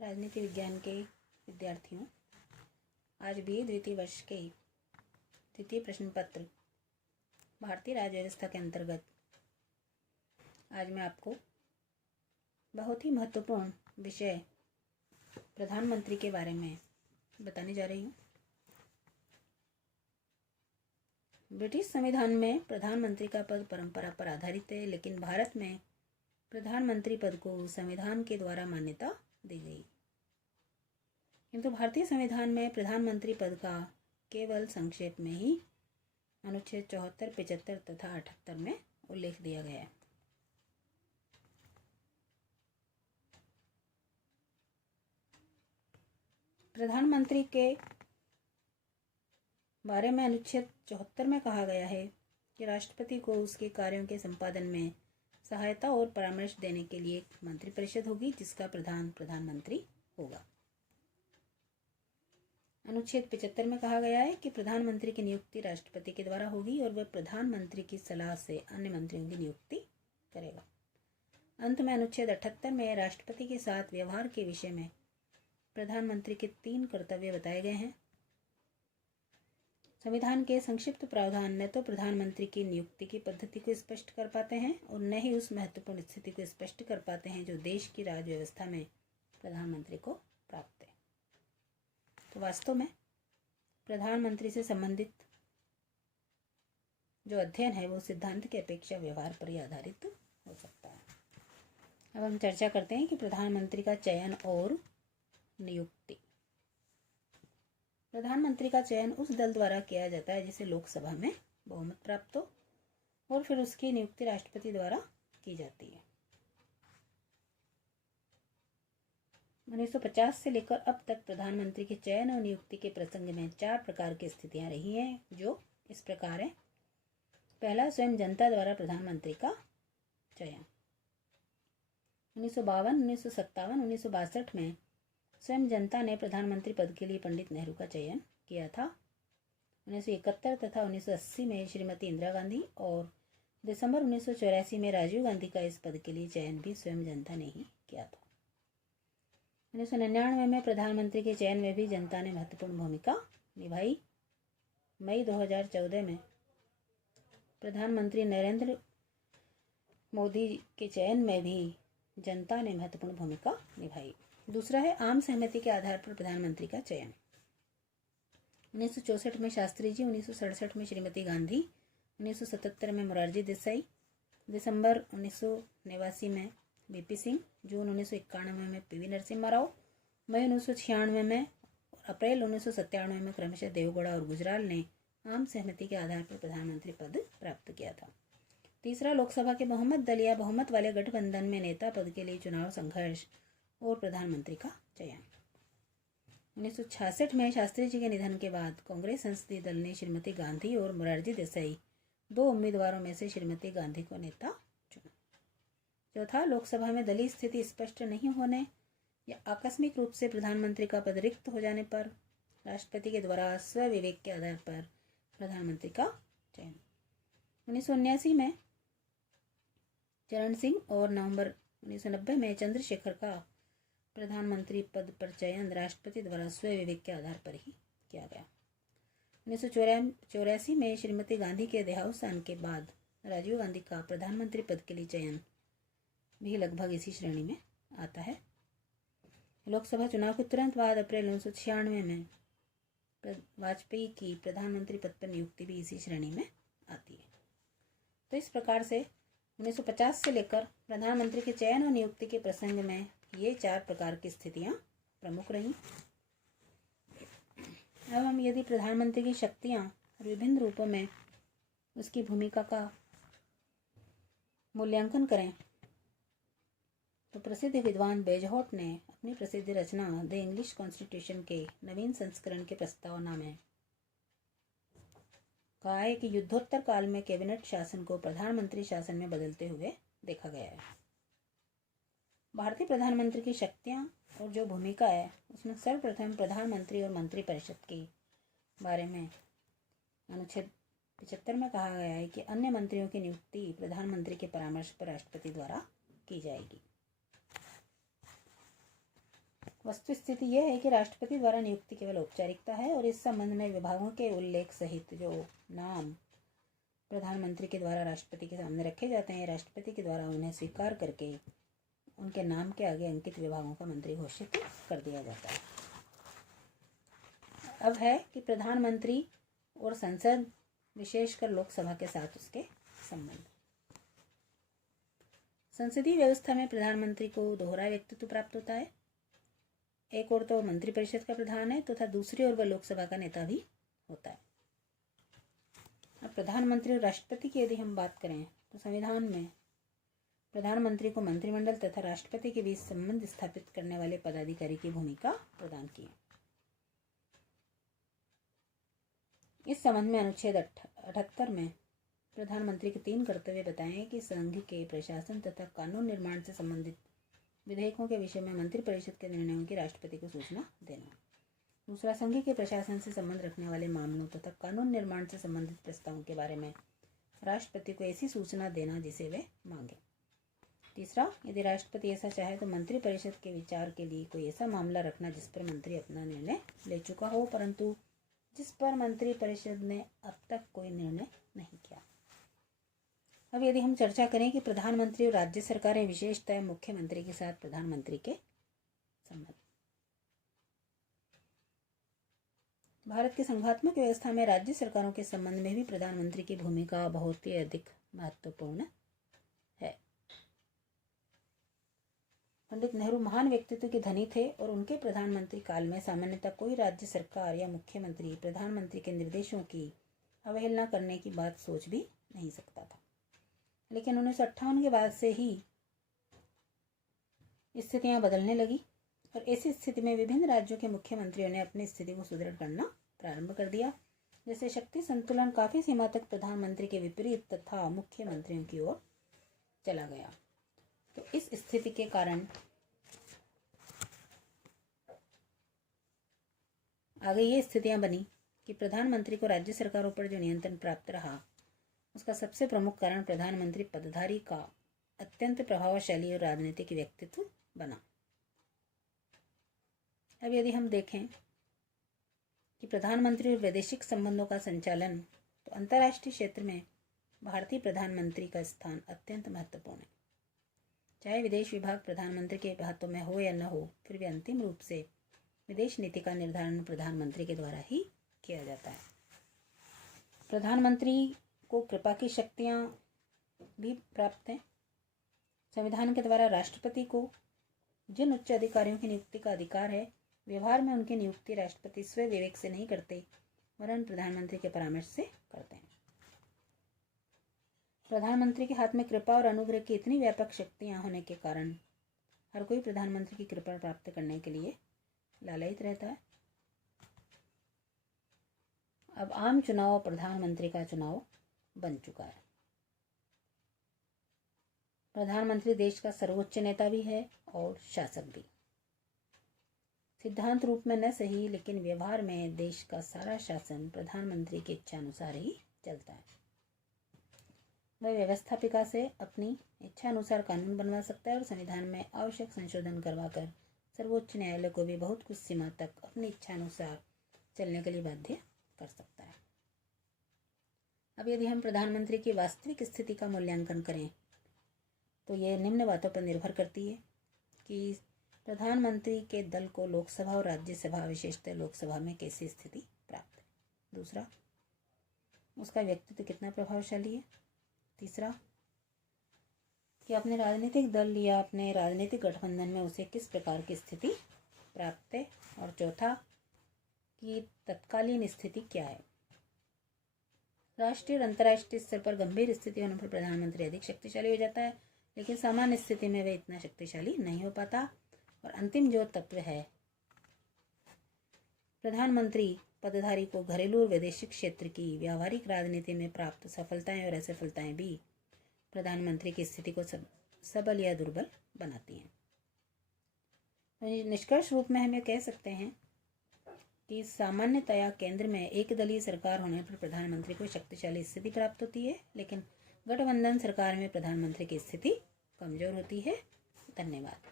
राजनीति विज्ञान के विद्यार्थियों, आज भी द्वितीय वर्ष के द्वितीय प्रश्न पत्र भारतीय राज्य व्यवस्था के अंतर्गत आज मैं आपको बहुत ही महत्वपूर्ण विषय प्रधानमंत्री के बारे में बताने जा रही हूँ। ब्रिटिश संविधान में प्रधानमंत्री का पद परंपरा पर आधारित है, लेकिन भारत में प्रधानमंत्री पद को संविधान के द्वारा मान्यता दी गई। किंतु भारतीय संविधान में प्रधानमंत्री पद का केवल संक्षेप में ही अनुच्छेद 74, 75 तथा 78 में उल्लेख दिया गया है। प्रधानमंत्री के बारे में अनुच्छेद 74 में कहा गया है कि राष्ट्रपति को उसके कार्यों के संपादन में सहायता और परामर्श देने के लिए एक मंत्रिपरिषद होगी, जिसका प्रधान प्रधानमंत्री होगा। अनुच्छेद 75 में कहा गया है कि प्रधानमंत्री की नियुक्ति राष्ट्रपति के द्वारा होगी और वह प्रधानमंत्री की सलाह से अन्य मंत्रियों की नियुक्ति करेगा। अंत में अनुच्छेद 78 में राष्ट्रपति के साथ व्यवहार के विषय में प्रधानमंत्री के 3 कर्तव्य बताए गए हैं। संविधान के संक्षिप्त प्रावधान न तो प्रधानमंत्री की नियुक्ति की पद्धति को स्पष्ट कर पाते हैं और न ही उस महत्वपूर्ण स्थिति को स्पष्ट कर पाते हैं जो देश की राज्य व्यवस्था में प्रधानमंत्री को प्राप्त है। तो वास्तव में प्रधानमंत्री से संबंधित जो अध्ययन है वो सिद्धांत की अपेक्षा व्यवहार पर ही आधारित हो सकता है। अब हम चर्चा करते हैं कि प्रधानमंत्री का चयन और नियुक्ति। प्रधानमंत्री का चयन उस दल द्वारा किया जाता है जिसे लोकसभा में बहुमत प्राप्त हो और फिर उसकी नियुक्ति राष्ट्रपति द्वारा की जाती है। 1950 से लेकर अब तक प्रधानमंत्री के चयन और नियुक्ति के प्रसंग में 4 प्रकार की स्थितियां रही हैं, जो इस प्रकार है। पहला, स्वयं जनता द्वारा प्रधानमंत्री का चयन। 1952, 1957, 1962 में स्वयं जनता ने प्रधानमंत्री पद के लिए पंडित नेहरू का चयन किया था। 1971 तथा 1980 में श्रीमती इंदिरा गांधी और दिसंबर 1984 में राजीव गांधी का इस पद के लिए चयन भी स्वयं जनता ने ही किया था। 1999 में प्रधानमंत्री के चयन में भी जनता ने महत्वपूर्ण भूमिका निभाई। मई 2014 में प्रधानमंत्री नरेंद्र मोदी के चयन में भी जनता ने महत्वपूर्ण भूमिका निभाई। दूसरा है आम सहमति के आधार पर प्रधानमंत्री का चयन। 1964 में शास्त्री जी, 1967 में श्रीमती गांधी, 1977 में मोरारजी देसाई, दिसंबर 1989 में वीपी सिंह, जून 1991 में पीवी नरसिम्हा राव, मई 1996 में और अप्रैल 1997 में क्रमशः देवगौड़ा और गुजराल ने आम सहमति के आधार पर प्रधानमंत्री पद प्राप्त किया था। तीसरा, लोकसभा के बहुमत दल या बहुमत वाले गठबंधन में नेता पद के लिए चुनाव संघर्ष और प्रधानमंत्री का चयन। 1966 में शास्त्री जी के निधन के बाद कांग्रेस संसदीय दल ने श्रीमती गांधी और मोरारजी देसाई 2 उम्मीदवारों में से श्रीमती गांधी को नेता चुना। चौथा, लोकसभा में दलीय स्थिति स्पष्ट नहीं होने या आकस्मिक रूप से प्रधानमंत्री का पद रिक्त हो जाने पर राष्ट्रपति के द्वारा स्वविवेक के आधार पर प्रधानमंत्री का चयन। 1979 में चरण सिंह और नवंबर 1990 में चंद्रशेखर का प्रधानमंत्री पद पर चयन राष्ट्रपति द्वारा स्वविवेक के आधार पर ही किया गया। 1984 में श्रीमती गांधी के देहावसान के बाद राजीव गांधी का प्रधानमंत्री पद के लिए चयन भी लगभग इसी श्रेणी में आता है। लोकसभा चुनाव के तुरंत बाद अप्रैल 1996 में वाजपेयी की प्रधानमंत्री पद पर नियुक्ति भी इसी श्रेणी में आती है। तो इस प्रकार से 1950 से लेकर प्रधानमंत्री के चयन और नियुक्ति के प्रसंग में ये 4 प्रकार की स्थितियां प्रमुख रहीं। अब हम यदि प्रधानमंत्री की शक्तियां और विभिन्न रूपों में उसकी भूमिका का मूल्यांकन करें तो प्रसिद्ध विद्वान बेजहॉट ने अपनी प्रसिद्ध रचना द इंग्लिश कॉन्स्टिट्यूशन के नवीन संस्करण के प्रस्तावना में कहा है कि युद्धोत्तर काल में कैबिनेट शासन को प्रधानमंत्री शासन में बदलते हुए देखा गया है। भारतीय प्रधानमंत्री की शक्तियां और जो भूमिका है उसमें सर्वप्रथम प्रधानमंत्री और मंत्रिपरिषद के बारे में अनुच्छेद 75 में कहा गया है कि अन्य मंत्रियों की नियुक्ति प्रधानमंत्री के परामर्श पर राष्ट्रपति द्वारा की जाएगी। वस्तु स्थिति यह है कि राष्ट्रपति द्वारा नियुक्ति केवल औपचारिकता है और इस संबंध में विभागों के उल्लेख सहित जो नाम प्रधानमंत्री के द्वारा राष्ट्रपति के सामने रखे जाते हैं, राष्ट्रपति के द्वारा उन्हें स्वीकार करके उनके नाम के आगे अंकित विभागों का मंत्री घोषित कर दिया जाता है। अब है कि प्रधानमंत्री और संसद, विशेषकर लोकसभा के साथ उसके संबंध। संसदीय व्यवस्था में प्रधानमंत्री को दोहरा व्यक्तित्व प्राप्त होता है। एक ओर तो मंत्रिपरिषद का प्रधान है तथा दूसरी ओर वह लोकसभा का नेता भी होता है। अब प्रधानमंत्री और राष्ट्रपति की यदि हम बात करें तो संविधान में प्रधानमंत्री को मंत्रिमंडल तथा राष्ट्रपति के बीच संबंध स्थापित करने वाले पदाधिकारी की भूमिका प्रदान की। इस संबंध में अनुच्छेद 78 में प्रधानमंत्री के 3 कर्तव्य बताए हैं कि संघ के प्रशासन तथा कानून निर्माण से संबंधित विधेयकों के विषय में मंत्रिपरिषद के निर्णयों की राष्ट्रपति को सूचना देना। दूसरा, संघ के प्रशासन से संबंध रखने वाले मामलों तथा कानून निर्माण से संबंधित प्रस्तावों के बारे में राष्ट्रपति को ऐसी सूचना देना जिसे वे मांगे। तीसरा, यदि राष्ट्रपति ऐसा चाहे तो मंत्रिपरिषद के विचार के लिए कोई ऐसा मामला रखना जिस पर मंत्री अपना निर्णय ले चुका हो परंतु जिस पर मंत्रिपरिषद ने अब तक कोई निर्णय नहीं किया। अब यदि हम चर्चा करें कि प्रधानमंत्री और राज्य सरकारें, विशेषतः मुख्यमंत्री के साथ प्रधानमंत्री के संबंध। भारत की संघात्मक व्यवस्था में राज्य सरकारों के संबंध में भी प्रधानमंत्री की भूमिका बहुत ही अधिक महत्वपूर्ण है। पंडित नेहरू महान व्यक्तित्व के धनी थे और उनके प्रधानमंत्री काल में सामान्यतः कोई राज्य सरकार या मुख्यमंत्री प्रधानमंत्री के निर्देशों की अवहेलना करने की बात सोच भी नहीं सकता था। लेकिन 1958 के बाद से ही स्थितियां बदलने लगी और ऐसी स्थिति में विभिन्न राज्यों के मुख्यमंत्रियों ने अपनी स्थिति को सुदृढ़ करना प्रारंभ कर दिया। जैसे शक्ति संतुलन काफी सीमा तक प्रधानमंत्री के विपरीत तथा मुख्यमंत्रियों की ओर चला गया। तो इस स्थिति के कारण आगे ये स्थितियां बनी कि प्रधानमंत्री को राज्य सरकारों पर जो नियंत्रण प्राप्त रहा उसका सबसे प्रमुख कारण प्रधानमंत्री पदधारी का अत्यंत प्रभावशाली और राजनीतिक व्यक्तित्व बना। अब यदि हम देखें कि प्रधानमंत्री और वैदेशिक संबंधों का संचालन, तो अंतर्राष्ट्रीय क्षेत्र में भारतीय प्रधानमंत्री का स्थान अत्यंत महत्वपूर्ण है। चाहे विदेश विभाग प्रधानमंत्री के हाथों में हो या न हो, फिर भी अंतिम रूप से विदेश नीति का निर्धारण प्रधानमंत्री के द्वारा ही किया जाता है। प्रधानमंत्री को कृपा की शक्तियाँ भी प्राप्त हैं। संविधान के द्वारा राष्ट्रपति को जिन उच्च अधिकारियों की नियुक्ति का अधिकार है, व्यवहार में उनकी नियुक्ति राष्ट्रपति स्वयं विवेक से नहीं करते वरन प्रधानमंत्री के परामर्श से करते हैं। प्रधानमंत्री के हाथ में कृपा और अनुग्रह की इतनी व्यापक शक्तियाँ होने के कारण हर कोई प्रधानमंत्री की कृपा प्राप्त करने के लिए लालयित रहता है। अब आम चुनाव प्रधानमंत्री का चुनाव बन चुका है। प्रधानमंत्री देश का सर्वोच्च नेता भी है और शासक भी। सिद्धांत रूप में न सही लेकिन व्यवहार में देश का सारा शासन प्रधानमंत्री की इच्छा अनुसार ही चलता है। वह व्यवस्थापिका से अपनी इच्छा अनुसार कानून बनवा सकता है और संविधान में आवश्यक संशोधन करवाकर सर्वोच्च न्यायालय को भी बहुत कुछ सीमा तक अपनी इच्छा अनुसार चलने के लिए बाध्य कर सकता है। अब यदि हम प्रधानमंत्री की वास्तविक स्थिति का मूल्यांकन करें तो ये निम्न बातों पर निर्भर करती है कि प्रधानमंत्री के दल को लोकसभा और राज्यसभा, विशेषतः लोकसभा में कैसी स्थिति प्राप्त है। दूसरा, उसका व्यक्तित्व कितना प्रभावशाली है। तीसरा, कि अपने राजनीतिक दल या अपने राजनीतिक गठबंधन में उसे किस प्रकार की स्थिति प्राप्त है। और चौथा, कि तत्कालीन स्थिति क्या है। राष्ट्रीय और अंतर्राष्ट्रीय स्तर पर गंभीर स्थिति होने पर प्रधानमंत्री अधिक शक्तिशाली हो जाता है, लेकिन सामान्य स्थिति में वह इतना शक्तिशाली नहीं हो पाता। और अंतिम जो तत्व है, प्रधानमंत्री पदधारी को घरेलू और वैदेशिक क्षेत्र की व्यावहारिक राजनीति में प्राप्त सफलताएं और असफलताएं भी प्रधानमंत्री की स्थिति को सबल या दुर्बल बनाती हैं। तो निष्कर्ष रूप में हम ये कह सकते हैं कि सामान्यतया केंद्र में एक दलीय सरकार होने पर प्रधानमंत्री को शक्तिशाली स्थिति प्राप्त होती है, लेकिन गठबंधन सरकार में प्रधानमंत्री की स्थिति कमजोर होती है। धन्यवाद।